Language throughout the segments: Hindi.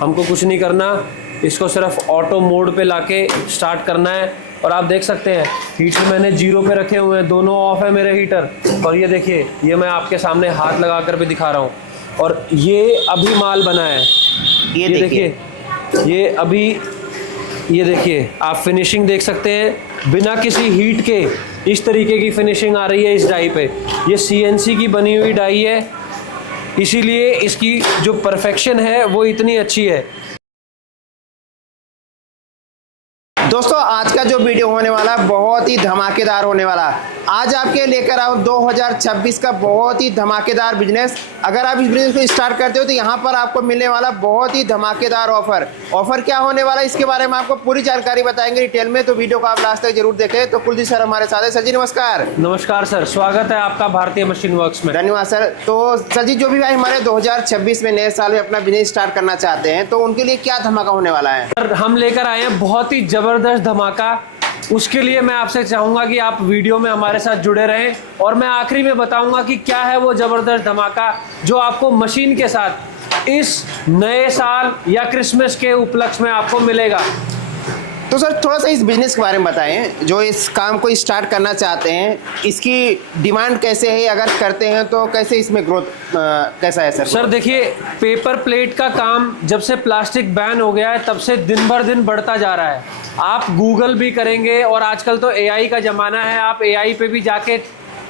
हमको कुछ नहीं करना, इसको सिर्फ ऑटो मोड पे लाके स्टार्ट करना है। और आप देख सकते हैं हीटर मैंने 0 पे रखे हुए हैं, दोनों ऑफ है मेरे हीटर। और ये देखिए, ये मैं आपके सामने हाथ लगा कर भी दिखा रहा हूँ। और ये अभी माल बना है, ये देखिए, ये अभी, ये देखिए आप फिनिशिंग देख सकते हैं, बिना किसी हीट के इस तरीके की फिनिशिंग आ रही है इस डाई पे। ये CNC की बनी हुई डाई है, इसीलिए इसकी जो परफेक्शन है वो इतनी अच्छी है। दोस्तों आज का जो वीडियो होने वाला है बहुत ही धमाकेदार होने वाला है। आज आपके लेकर आओ 2026 का बहुत ही धमाकेदार बिजनेस। अगर आप इस बिजनेस को स्टार्ट करते हो तो यहाँ पर आपको मिलने वाला बहुत ही धमाकेदार ऑफर क्या होने वाला है, इसके बारे में आपको पूरी जानकारी बताएंगे डिटेल में। तो वीडियो को आप लास्ट तक जरूर देखें। तो कुलदीप सर हमारे साथ है। सर जी नमस्कार। नमस्कार सर, स्वागत है आपका भारतीय मशीन वर्क्स में। धन्यवाद सर। तो सर जी, जो भी भाई हमारे 2026 में नए साल में अपना बिजनेस स्टार्ट करना चाहते हैं तो उनके लिए क्या धमाका होने वाला है? सर हम लेकर आए हैं बहुत ही जबरदस्त धमाका। उसके लिए मैं आपसे चाहूंगा कि आप वीडियो में हमारे साथ जुड़े रहें और मैं आखिरी में बताऊंगा कि क्या है वो जबरदस्त धमाका जो आपको मशीन के साथ इस नए साल या क्रिसमस के उपलक्ष्य में आपको मिलेगा। तो सर थोड़ा सा इस बिजनेस के बारे में बताएं, जो इस काम को स्टार्ट करना चाहते हैं इसकी डिमांड कैसे है, अगर करते हैं तो कैसे इसमें ग्रोथ कैसा है? सर देखिए, पेपर प्लेट का काम जब से प्लास्टिक बैन हो गया है तब से दिन भर दिन बढ़ता जा रहा है। आप गूगल भी करेंगे और आजकल तो AI का ज़माना है, आप AI पे भी जाके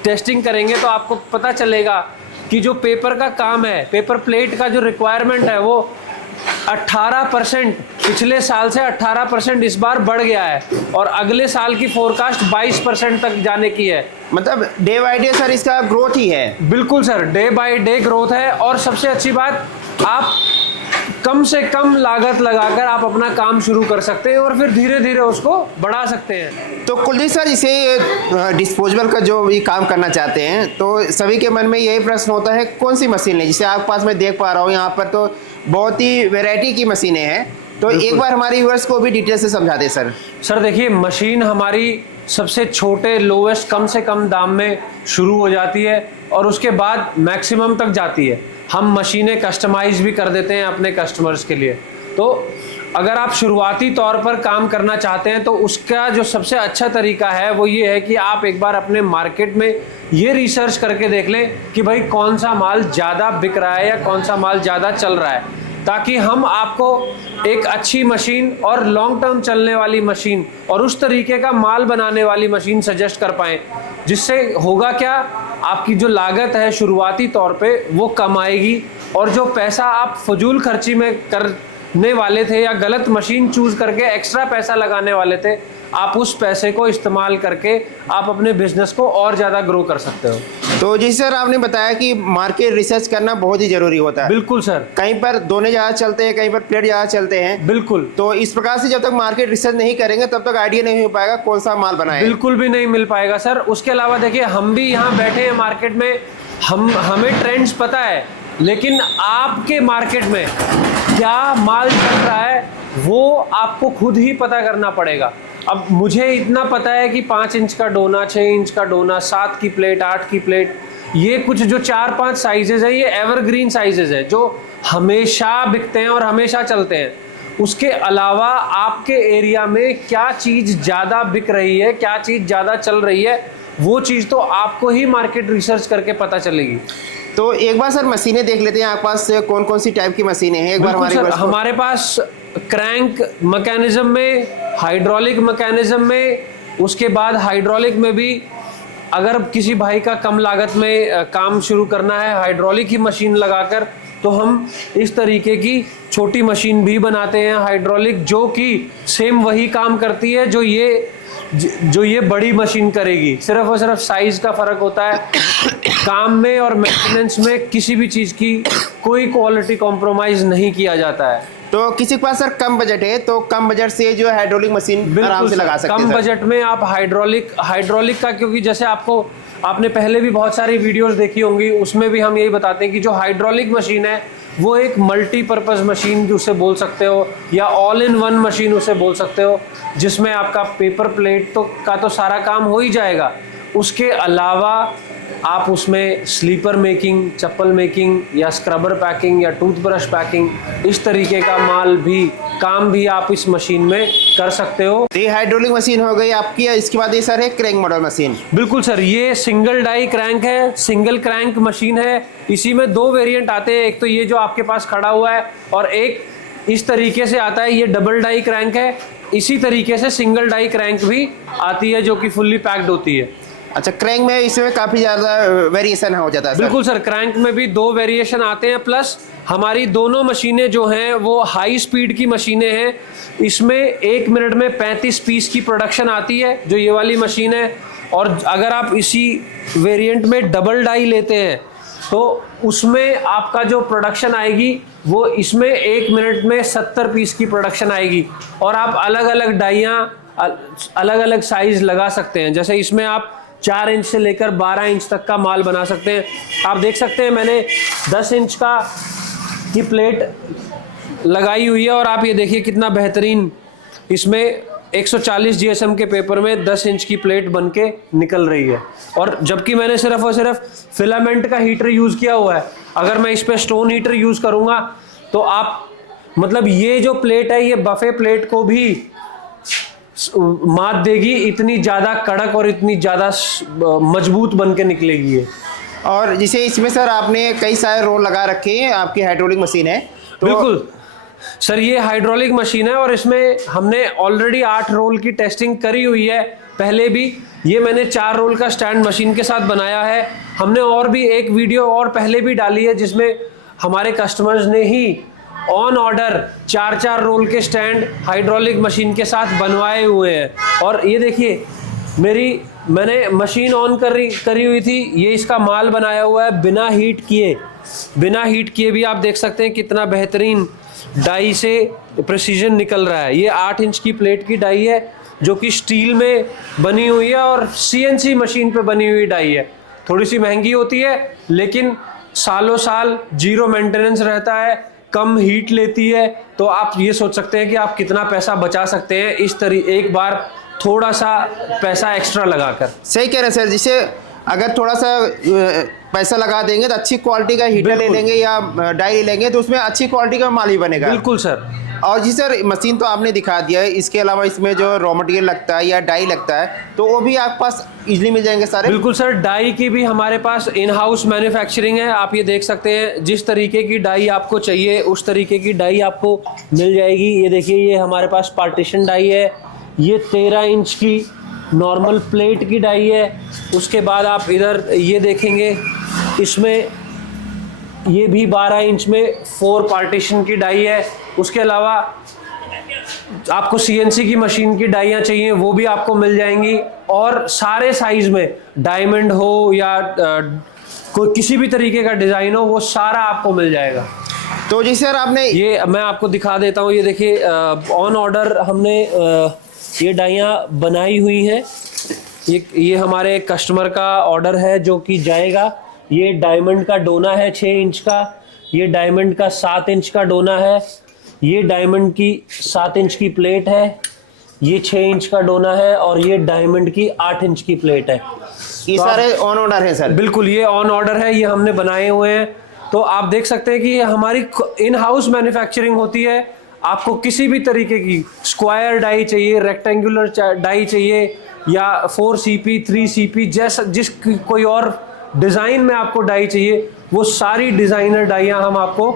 टेस्टिंग करेंगे तो आपको पता चलेगा कि जो पेपर का काम है, पेपर प्लेट का जो रिक्वायरमेंट है वो 18% पिछले साल से 18% इस बार बढ़ गया है और अगले साल की फोरकास्ट 22% तक जाने की है। मतलब डे बाय डे सर इसका ग्रोथ ही है? बिल्कुल sir, day by day growth है। और सबसे अच्छी बात, आप कम से कम लागत लगाकर आप अपना काम शुरू कर सकते हैं और फिर धीरे धीरे उसको बढ़ा सकते हैं। तो कुलदीप सर, इसे डिस्पोजेबल का जो भी काम करना चाहते हैं तो सभी के मन में यही प्रश्न होता है कौन सी मशीन है। जिसे आप पास में देख पा रहा हूँ यहाँ पर तो बहुत ही वैरायटी की मशीनें हैं। तो एक बार हमारे व्यूअर्स को भी डिटेल से समझा दें सर। सर देखिए, मशीन हमारी सबसे छोटे लोवेस्ट कम से कम दाम में शुरू हो जाती है और उसके बाद मैक्सिमम तक जाती है। हम मशीनें कस्टमाइज भी कर देते हैं अपने कस्टमर्स के लिए। तो अगर आप शुरुआती तौर पर काम करना चाहते हैं तो उसका जो सबसे अच्छा तरीका है वो ये है कि आप एक बार अपने मार्केट में ये रिसर्च करके देख लें कि भाई कौन सा माल ज़्यादा बिक रहा है या कौन सा माल ज़्यादा चल रहा है, ताकि हम आपको एक अच्छी मशीन और लॉन्ग टर्म चलने वाली मशीन और उस तरीके का माल बनाने वाली मशीन सजेस्ट कर पाएँ। जिससे होगा क्या, आपकी जो लागत है शुरुआती तौर पे वो कम आएगी और जो पैसा आप फजूल खर्ची में करने वाले थे या गलत मशीन चूज करके एक्स्ट्रा पैसा लगाने वाले थे, आप उस पैसे को इस्तेमाल करके आप अपने बिजनेस को और ज़्यादा ग्रो कर सकते हो। तो जी सर, आपने बताया कि मार्केट रिसर्च करना बहुत ही जरूरी होता है। बिल्कुल सर। कहीं पर दोने ज़्यादा चलते हैं, कहीं पर प्लेट ज़्यादा चलते हैं। बिल्कुल। तो इस प्रकार से जब तक मार्केट रिसर्च नहीं करेंगे तब तक आइडिया नहीं हो पाएगा कौन सा माल बनाए। बिल्कुल भी नहीं मिल पाएगा सर। उसके अलावा देखिए, हम भी यहाँ बैठे हैं मार्केट में, हमें ट्रेंड्स पता है, लेकिन आपके मार्केट में क्या माल चल रहा है वो आपको खुद ही पता करना पड़ेगा। अब मुझे इतना पता है कि 5 इंच का डोना, 6 इंच का डोना, 7 की प्लेट, 8 की प्लेट, ये कुछ जो 4-5 साइजेज है, ये एवरग्रीन साइजेज है जो हमेशा बिकते हैं और हमेशा चलते हैं। उसके अलावा आपके एरिया में क्या चीज़ ज़्यादा बिक रही है, क्या चीज़ ज़्यादा चल रही है, वो चीज़ तो आपको ही मार्केट रिसर्च करके पता चलेगी। तो एक बार सर मशीनें देख लेते हैं आपके पास कौन कौन सी टाइप की मशीनें हैं। एक बार हमारे पास क्रैंक मैकेनिज्म में, हाइड्रोलिक मैकेनिज्म में, उसके बाद हाइड्रोलिक में भी अगर किसी भाई का कम लागत में काम शुरू करना है हाइड्रोलिक ही मशीन लगाकर, तो हम इस तरीके की छोटी मशीन भी बनाते हैं हाइड्रोलिक, जो कि सेम वही काम करती है जो ये बड़ी मशीन करेगी। सिर्फ और सिर्फ साइज का फर्क होता है। काम में और मेंटेनेंस में किसी भी चीज़ की कोई क्वालिटी कॉम्प्रोमाइज़ नहीं किया जाता है। तो किसी के पास सर कम बजट है तो कम बजट से जो है हाइड्रोलिक मशीन आराम से लगा सकते हैं। कम बजट में आप हाइड्रोलिक का, क्योंकि जैसे आपने पहले भी बहुत सारी वीडियोस देखी होंगी, उसमें भी हम यही बताते हैं कि जो हाइड्रोलिक मशीन है वो एक मल्टीपर्पज़ मशीन उसे बोल सकते हो या ऑल इन वन मशीन उसे बोल सकते हो, जिसमें आपका पेपर प्लेट का तो सारा काम हो ही जाएगा। उसके अलावा आप उसमें स्लीपर मेकिंग, चप्पल मेकिंग या स्क्रबर पैकिंग या टूथब्रश पैकिंग, इस तरीके का काम भी आप इस मशीन में कर सकते हो। तो ये हाइड्रोलिक मशीन हो गई आपकी। इसके बाद ये सर है क्रैंक मॉडल मशीन। बिल्कुल सर, ये सिंगल डाई क्रैंक है, सिंगल क्रैंक मशीन है। इसी में 2 वेरिएंट आते हैं, एक तो ये जो आपके पास खड़ा हुआ है और एक इस तरीके से आता है, ये डबल डाई क्रैंक है। इसी तरीके से सिंगल डाई क्रैंक भी आती है जो कि फुल्ली पैक्ड होती है। अच्छा, क्रैंक में इसमें काफ़ी ज़्यादा वेरिएशन हो जाता है सर। बिल्कुल सर, क्रैंक में भी 2 वेरिएशन आते हैं, प्लस हमारी दोनों मशीनें जो हैं वो हाई स्पीड की मशीनें हैं। इसमें 1 मिनट में 35 पीस की प्रोडक्शन आती है जो ये वाली मशीन है। और अगर आप इसी वेरिएंट में डबल डाई लेते हैं तो उसमें आपका जो प्रोडक्शन आएगी वो इसमें 1 मिनट में 70 पीस की प्रोडक्शन आएगी। और आप अलग अलग डाइयाँ अलग अलग साइज लगा सकते हैं। जैसे इसमें आप 4 इंच से लेकर 12 इंच तक का माल बना सकते हैं। आप देख सकते हैं मैंने 10 इंच की प्लेट लगाई हुई है और आप ये देखिए कितना बेहतरीन इसमें 140 जीएसएम के पेपर में 10 इंच की प्लेट बन के निकल रही है। और जबकि मैंने सिर्फ और सिर्फ फिलामेंट का हीटर यूज़ किया हुआ है। अगर मैं इस पर स्टोन हीटर यूज़ करूँगा तो आप मतलब ये जो प्लेट है ये बफे प्लेट को भी मात देगी, इतनी ज़्यादा कड़क और इतनी ज़्यादा मजबूत बन के निकलेगी ये। और जिसे इसमें सर आपने कई सारे रोल लगा रखे हैं, आपकी हाइड्रोलिक मशीन है तो बिल्कुल सर, ये हाइड्रोलिक मशीन है और इसमें हमने ऑलरेडी 8 रोल की टेस्टिंग करी हुई है पहले भी। ये मैंने 4 रोल का स्टैंड मशीन के साथ बनाया है। हमने और भी एक वीडियो और पहले भी डाली है जिसमें हमारे कस्टमर्स ने ही ऑन ऑर्डर 4-4 रोल के स्टैंड हाइड्रोलिक मशीन के साथ बनवाए हुए हैं। और ये देखिए मैंने मशीन ऑन करी हुई थी, ये इसका माल बनाया हुआ है बिना हीट किए भी। आप देख सकते हैं कितना बेहतरीन डाई से प्रेसिजन निकल रहा है। ये 8 इंच की प्लेट की डाई है जो कि स्टील में बनी हुई है और सीएनसी मशीन पे बनी हुई डाई है। थोड़ी सी महंगी होती है लेकिन सालों साल जीरो मेंटेनेंस रहता है, कम हीट लेती है। तो आप ये सोच सकते हैं कि आप कितना पैसा बचा सकते हैं एक बार थोड़ा सा पैसा एक्स्ट्रा लगाकर। सही कह रहे हैं सर। जिसे अगर थोड़ा सा पैसा लगा देंगे तो अच्छी क्वालिटी का हीटर ले लेंगे या डाई ले लेंगे तो उसमें अच्छी क्वालिटी का माल ही बनेगा। बिल्कुल सर। और जी सर, मशीन तो आपने दिखा दिया है, इसके अलावा इसमें जो रॉ मटेरियल लगता है या डाई लगता है तो वो भी आपके पास इजीली मिल जाएंगे सारे? बिल्कुल सर, डाई की भी हमारे पास इन हाउस मैन्युफैक्चरिंग है। आप ये देख सकते हैं जिस तरीके की डाई आपको चाहिए उस तरीके की डाई आपको मिल जाएगी। ये देखिए, ये हमारे पास पार्टीशन डाई है, ये 13 इंच की नॉर्मल प्लेट की डाई है। उसके बाद आप इधर ये देखेंगे, इसमें ये भी 12 इंच में 4 पार्टीशन की डाई है। उसके अलावा आपको सीएनसी की मशीन की डाइयाँ चाहिए वो भी आपको मिल जाएंगी। और सारे साइज में डायमंड हो या कोई किसी भी तरीके का डिज़ाइन हो वो सारा आपको मिल जाएगा। तो जी सर, आपने ये मैं आपको दिखा देता हूँ। ये देखिए ऑन ऑर्डर हमने ये डाइयाँ बनाई हुई हैं। ये हमारे कस्टमर का ऑर्डर है जो कि जाएगा। ये डायमंड का डोना है 6 इंच का, ये डायमंड का 7 इंच का डोना है, ये डायमंड की 7 इंच की प्लेट है, ये 6 इंच का डोना है और ये डायमंड की 8 इंच की प्लेट है। ये तो सारे ऑन ऑर्डर है सर? बिल्कुल, ये ऑन ऑर्डर है, ये हमने बनाए हुए हैं। तो आप देख सकते हैं कि ये हमारी इन हाउस मैन्युफैक्चरिंग होती है। आपको किसी भी तरीके की स्क्वायर डाई चाहिए, रेक्टेंगुलर डाई चाहिए या 4CP 3CP जैसा जिस कोई और डिज़ाइन में आपको डाई चाहिए, वो सारी डिज़ाइनर डाइयाँ हम आपको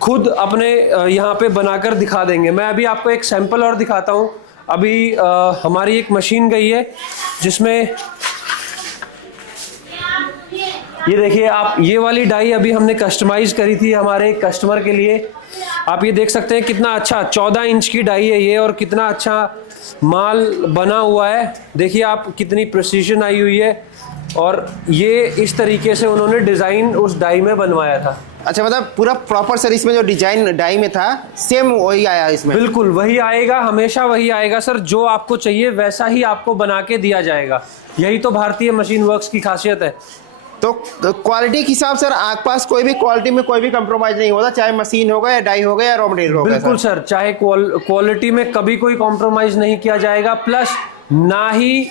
खुद अपने यहाँ पे बनाकर दिखा देंगे। मैं अभी आपको एक सैंपल और दिखाता हूँ। अभी हमारी एक मशीन गई है जिसमें ये देखिए आप, ये वाली डाई अभी हमने कस्टमाइज करी थी हमारे कस्टमर के लिए। आप ये देख सकते हैं कितना अच्छा 14 इंच की डाई है ये और कितना अच्छा माल बना हुआ है। देखिए आप कितनी प्रिसीजन आई हुई है और ये इस तरीके से उन्होंने डिज़ाइन उस डाई में बनवाया था। अच्छा, मतलब पूरा प्रॉपर सर इसमें जो डिजाइन डाई में था सेम वही आया इसमें? बिल्कुल वही आएगा, हमेशा वही आएगा सर। जो आपको चाहिए वैसा ही आपको बना के दिया जाएगा। यही तो भारतीय मशीन वर्क्स की खासियत है। तो क्वालिटी के हिसाब सर आपके पास कोई भी क्वालिटी में कोई भी कंप्रोमाइज नहीं होता, चाहे मशीन होगा या डाई होगा या रॉ मटेरियल होगा? बिल्कुल सर, चाहे क्वालिटी में कभी कोई कॉम्प्रोमाइज नहीं किया जाएगा। प्लस ना ही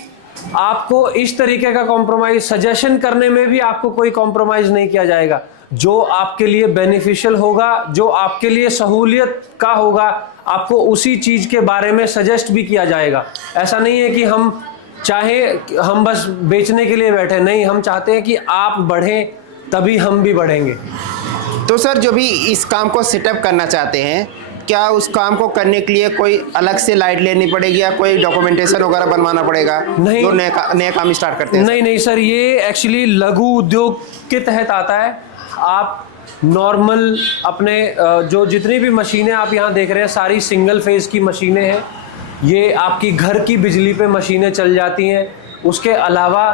आपको इस तरीके का कॉम्प्रोमाइज, सजेशन करने में भी आपको कोई कॉम्प्रोमाइज नहीं किया जाएगा। जो आपके लिए बेनिफिशियल होगा, जो आपके लिए सहूलियत का होगा, आपको उसी चीज के बारे में सजेस्ट भी किया जाएगा। ऐसा नहीं है कि हम बस बेचने के लिए बैठे, नहीं, हम चाहते हैं कि आप बढ़ें तभी हम भी बढ़ेंगे। तो सर जो भी इस काम को सेटअप करना चाहते हैं, क्या उस काम को करने के लिए कोई अलग से लाइट लेनी पड़ेगी या कोई डॉक्यूमेंटेशन वगैरह बनवाना पड़ेगा? नहीं, जो नया काम स्टार्ट करते हैं। नहीं सर, ये एक्चुअली लघु उद्योग के तहत आता है। आप नॉर्मल अपने जो जितनी भी मशीनें आप यहाँ देख रहे हैं, सारी सिंगल फेज की मशीनें हैं। ये आपकी घर की बिजली पे मशीनें चल जाती हैं। उसके अलावा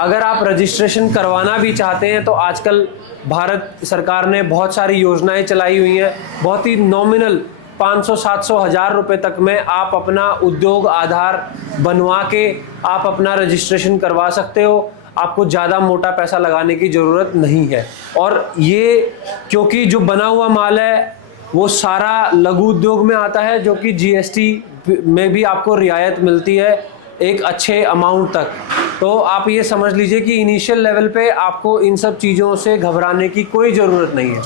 अगर आप रजिस्ट्रेशन करवाना भी चाहते हैं तो आजकल भारत सरकार ने बहुत सारी योजनाएं चलाई हुई हैं। बहुत ही नॉमिनल 500-700 हज़ार रुपये तक में आप अपना उद्योग आधार बनवा के आप अपना रजिस्ट्रेशन करवा सकते हो। आपको ज़्यादा मोटा पैसा लगाने की ज़रूरत नहीं है। और ये क्योंकि जो बना हुआ माल है वो सारा लघु उद्योग में आता है, जो कि जीएसटी में भी आपको रियायत मिलती है एक अच्छे अमाउंट तक। तो आप ये समझ लीजिए कि इनिशियल लेवल पे आपको इन सब चीज़ों से घबराने की कोई ज़रूरत नहीं है।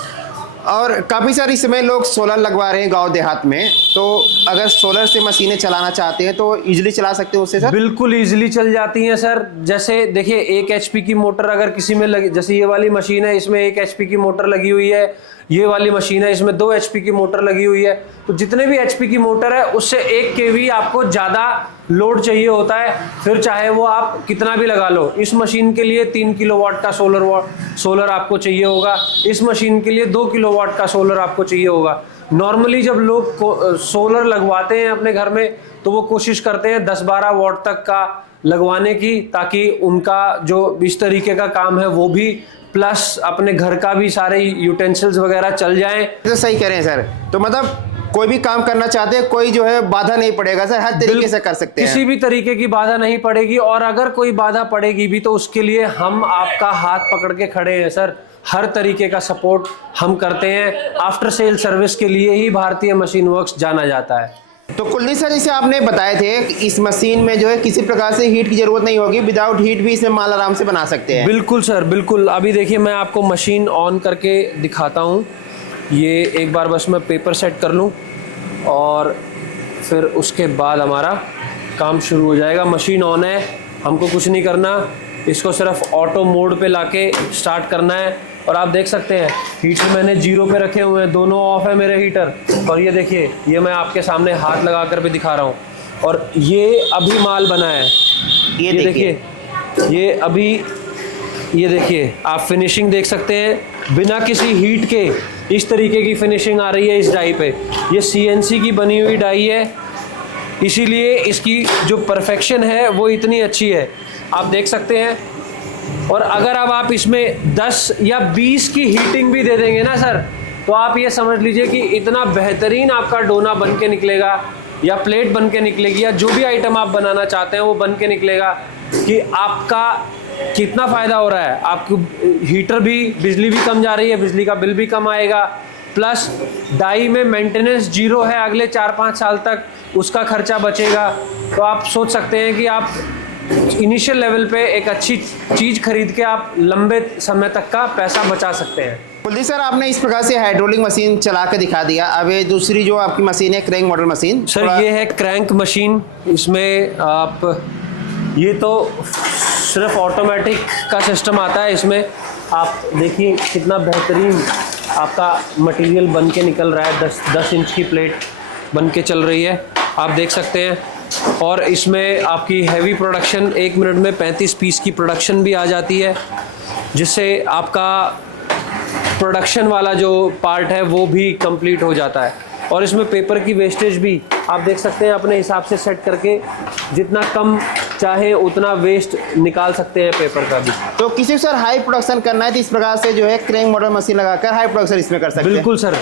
और काफ़ी सारे इस समय लोग सोलर लगवा रहे हैं गांव देहात में, तो अगर सोलर से मशीनें चलाना चाहते हैं तो इजीली चला सकते हैं उससे सर? बिल्कुल इजीली चल जाती हैं सर। जैसे देखिए 1 HP की मोटर अगर किसी में लगी, जैसे ये वाली मशीन है, इसमें 1 HP की मोटर लगी हुई है। ये वाली मशीन है, इसमें 2 HP की मोटर लगी हुई है। तो जितने भी HP की मोटर है उससे 1 kV आपको ज़्यादा लोड चाहिए होता है, फिर चाहे वो आप कितना भी लगा लो। इस मशीन के लिए 3 किलोवाट का सोलर आपको चाहिए होगा, इस मशीन के लिए 2 किलोवाट का सोलर आपको चाहिए होगा। नॉर्मली जब लोग सोलर लगवाते हैं अपने घर में तो वो कोशिश करते हैं 10-12 वाट तक का लगवाने की, ताकि उनका जो इस तरीके का काम है वो भी प्लस अपने घर का भी सारे यूटेंसिल्स वगैरह चल जाएं। तो सही कह रहे हैं सर। तो मतलब कोई भी काम करना चाहते हैं, कोई जो है बाधा नहीं पड़ेगा सर, हर तरीके से कर सकते हैं। किसी भी तरीके की बाधा नहीं पड़ेगी, और अगर कोई बाधा पड़ेगी भी तो उसके लिए हम आपका हाथ पकड़ के खड़े हैं सर। हर तरीके का सपोर्ट हम करते हैं। आफ्टर सेल सर्विस के लिए ही भारतीय मशीन वर्क्स जाना जाता है। तो कुलदीप सर, जैसे आपने बताए थे कि इस मशीन में जो है किसी प्रकार से हीट की जरूरत नहीं होगी, विदाउट हीट भी इसमें माल आराम से बना सकते हैं। बिल्कुल सर, बिल्कुल। अभी देखिए मैं आपको मशीन ऑन करके दिखाता हूँ। ये एक बार बस मैं पेपर सेट कर लूँ और फिर उसके बाद हमारा काम शुरू हो जाएगा। मशीन ऑन है, हमको कुछ नहीं करना, इसको सिर्फ ऑटो मोड पे लाके स्टार्ट करना है। और आप देख सकते हैं हीटर मैंने 0 पे रखे हुए हैं, दोनों ऑफ है मेरे हीटर। और ये देखिए, ये मैं आपके सामने हाथ लगा कर भी दिखा रहा हूँ। और ये अभी माल बना है, ये देखिए, ये अभी, ये देखिए आप फिनिशिंग देख सकते हैं, बिना किसी हीट के इस तरीके की फिनिशिंग आ रही है इस डाई पे। ये CNC की बनी हुई डाई है, इसीलिए इसकी जो परफेक्शन है वो इतनी अच्छी है, आप देख सकते हैं। और अगर अब आप इसमें 10 या 20 की हीटिंग भी दे देंगे ना सर, तो आप ये समझ लीजिए कि इतना बेहतरीन आपका डोना बन के निकलेगा, या प्लेट बन के निकलेगी, या जो भी आइटम आप बनाना चाहते हैं वो बन के निकलेगा। कि आपका कितना फ़ायदा हो रहा है, आपको हीटर भी, बिजली भी कम जा रही है, बिजली का बिल भी कम आएगा, प्लस डाई में मेंटेनेंस 0 है अगले 4-5 साल तक, उसका खर्चा बचेगा। तो आप सोच सकते हैं कि आप इनिशियल लेवल पे एक अच्छी चीज़ खरीद के आप लंबे समय तक का पैसा बचा सकते हैं। कुलदीप सर, आपने इस प्रकार से हाइड्रोलिक मशीन चला के दिखा दिया। अब ये दूसरी जो आपकी मशीन है, क्रैंक मॉडल मशीन सर, ये है क्रैंक मशीन। इसमें आप, ये तो सिर्फ ऑटोमेटिक का सिस्टम आता है। इसमें आप देखिए कितना बेहतरीन आपका मटेरियल बन के निकल रहा है। 10 इंच की प्लेट बन के चल रही है, आप देख सकते हैं। और इसमें आपकी हैवी प्रोडक्शन 1 मिनट में 35 पीस की प्रोडक्शन भी आ जाती है, जिससे आपका प्रोडक्शन वाला जो पार्ट है वो भी कंप्लीट हो जाता है। और इसमें पेपर की वेस्टेज भी आप देख सकते हैं, अपने हिसाब से सेट करके जितना कम चाहे उतना वेस्ट निकाल सकते हैं पेपर का भी। तो किसी सर हाई प्रोडक्शन करना है तो इस प्रकार से जो है क्रैंक मॉडल मशीन लगाकर हाई प्रोडक्शन इसमें कर सकते हैं। बिल्कुल सर।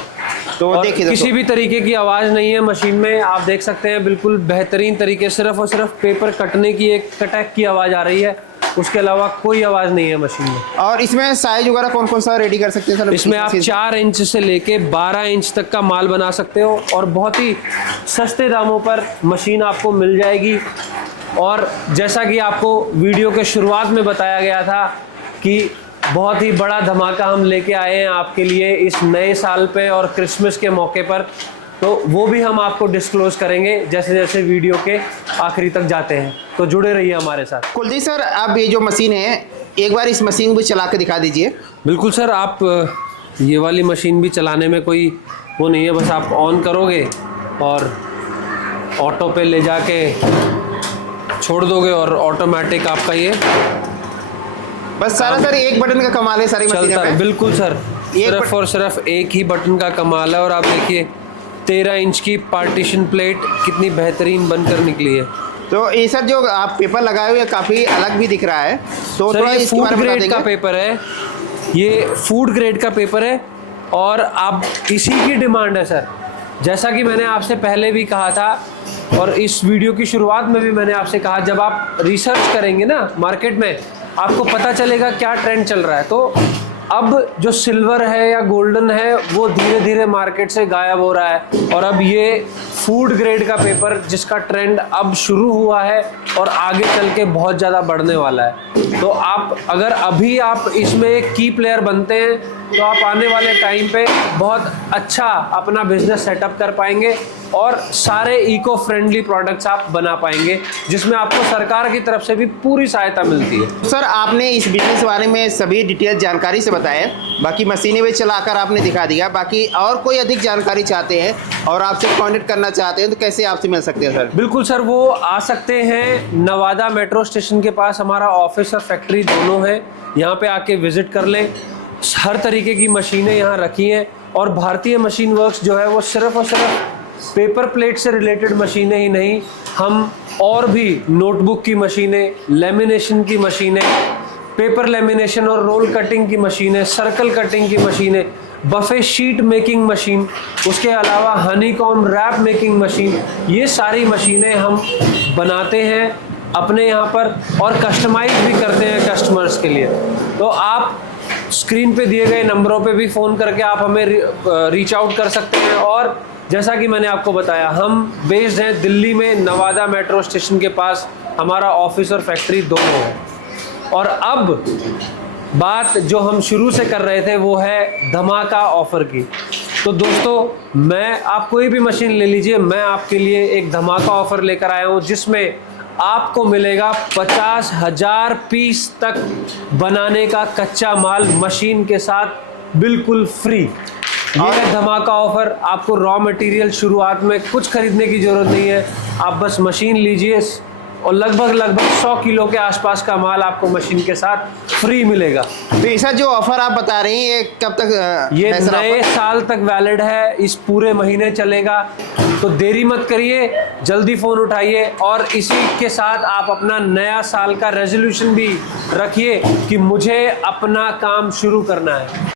तो देखिए किसी भी तरीके की आवाज़ नहीं है मशीन में, आप देख सकते हैं बिल्कुल बेहतरीन तरीके, सिर्फ और सिर्फ पेपर कटने की एक कटैक की आवाज़ आ रही है, उसके अलावा कोई आवाज़ नहीं है मशीन में। और इसमें साइज वगैरह कौन कौन सा रेडी कर सकते हैं सर? इसमें आप 4 इंच से लेके 12 इंच तक का माल बना सकते हो, और बहुत ही सस्ते दामों पर मशीन आपको मिल जाएगी। और जैसा कि आपको वीडियो के शुरुआत में बताया गया था कि बहुत ही बड़ा धमाका हम लेके आए हैं आपके लिए इस नए साल पे और क्रिसमस के मौके पर, तो वो भी हम आपको डिस्क्लोज करेंगे जैसे जैसे वीडियो के आखिरी तक जाते हैं। तो जुड़े रहिए हमारे साथ। कुलदीप सर, अब ये जो मशीन है, एक बार इस मशीन को चला के दिखा दीजिए। बिल्कुल सर, आप ये वाली मशीन भी चलाने में कोई वो नहीं है, बस आप ऑन करोगे और ऑटो पे ले जाके छोड़ दोगे और ऑटोमेटिक आपका ये बस सारा सर एक बटन का कमाल है सारी मशीन चलता है। में। बिल्कुल सर, सिर्फ और सिर्फ एक ही बटन का कमाल है। और आप देखिए 13 इंच की पार्टीशन प्लेट कितनी बेहतरीन बनकर निकली है। तो ये सर जो आप पेपर लगाए हुए काफ़ी अलग भी दिख रहा है, तो सर थोड़ा ये इसके फूड बारे में बता ग्रेड का देंगे। पेपर है, ये फूड ग्रेड का पेपर है और अब इसी की डिमांड है सर। जैसा कि मैंने आपसे पहले भी कहा था और इस वीडियो की शुरुआत में भी मैंने आपसे कहा, जब आप रिसर्च करेंगे ना मार्केट में आपको पता चलेगा क्या ट्रेंड चल रहा है। तो अब जो सिल्वर है या गोल्डन है वो धीरे धीरे मार्केट से गायब हो रहा है और अब ये फूड ग्रेड का पेपर जिसका ट्रेंड अब शुरू हुआ है और आगे चल के बहुत ज़्यादा बढ़ने वाला है। तो आप अगर अभी आप इसमें एक की प्लेयर बनते हैं तो आप आने वाले टाइम पे बहुत अच्छा अपना बिजनेस सेटअप कर पाएंगे और सारे इको फ्रेंडली प्रोडक्ट्स आप बना पाएंगे, जिसमें आपको सरकार की तरफ से भी पूरी सहायता मिलती है। सर आपने इस बिजनेस के बारे में सभी डिटेल जानकारी से बताया, बाकी मशीनें भी चलाकर आपने दिखा दिया। बाकी और कोई अधिक जानकारी चाहते हैं और आपसे कॉन्टेक्ट करना चाहते हैं तो कैसे आपसे मिल सकते हैं सर? बिल्कुल सर, वो आ सकते हैं नवादा मेट्रो स्टेशन के पास, हमारा ऑफिस और फैक्ट्री दोनों है। यहाँ पे आके विजिट कर लें। हर तरीके की मशीनें यहाँ रखी हैं और भारतीय मशीन वर्क्स जो है वो सिर्फ और सिर्फ पेपर प्लेट से रिलेटेड मशीनें ही नहीं, हम और भी नोटबुक की मशीनें, लेमिनेशन की मशीनें, पेपर लेमिनेशन और रोल कटिंग की मशीनें, सर्कल कटिंग की मशीनें, बफे शीट मेकिंग मशीन, उसके अलावा हनीकॉम रैप मेकिंग मशीन, ये सारी मशीनें हम बनाते हैं अपने यहाँ पर और कस्टमाइज भी करते हैं कस्टमर्स के लिए। तो आप स्क्रीन पे दिए गए नंबरों पे भी फ़ोन करके आप हमें रीच आउट कर सकते हैं। और जैसा कि मैंने आपको बताया, हम बेस्ड हैं दिल्ली में नवादा मेट्रो स्टेशन के पास, हमारा ऑफिस और फैक्ट्री दोनों है। और अब बात जो हम शुरू से कर रहे थे वो है धमाका ऑफर की। तो दोस्तों, मैं आप कोई भी मशीन ले लीजिए, मैं आपके लिए एक धमाका ऑफर लेकर आया हूँ जिसमें आपको मिलेगा 50,000 पीस तक बनाने का कच्चा माल मशीन के साथ बिल्कुल फ्री। ये है धमाका ऑफर। आपको रॉ मटेरियल शुरुआत में कुछ खरीदने की जरूरत नहीं है, आप बस मशीन लीजिए और लगभग 100 किलो के आसपास का माल आपको मशीन के साथ फ्री मिलेगा। तो ऐसा जो ऑफर आप बता रहे हैं ये कब तक ये है सर नए ऑफर? साल तक वैलिड है, इस पूरे महीने चलेगा। तो देरी मत करिए, जल्दी फ़ोन उठाइए और इसी के साथ आप अपना नया साल का रेजोल्यूशन भी रखिए कि मुझे अपना काम शुरू करना है।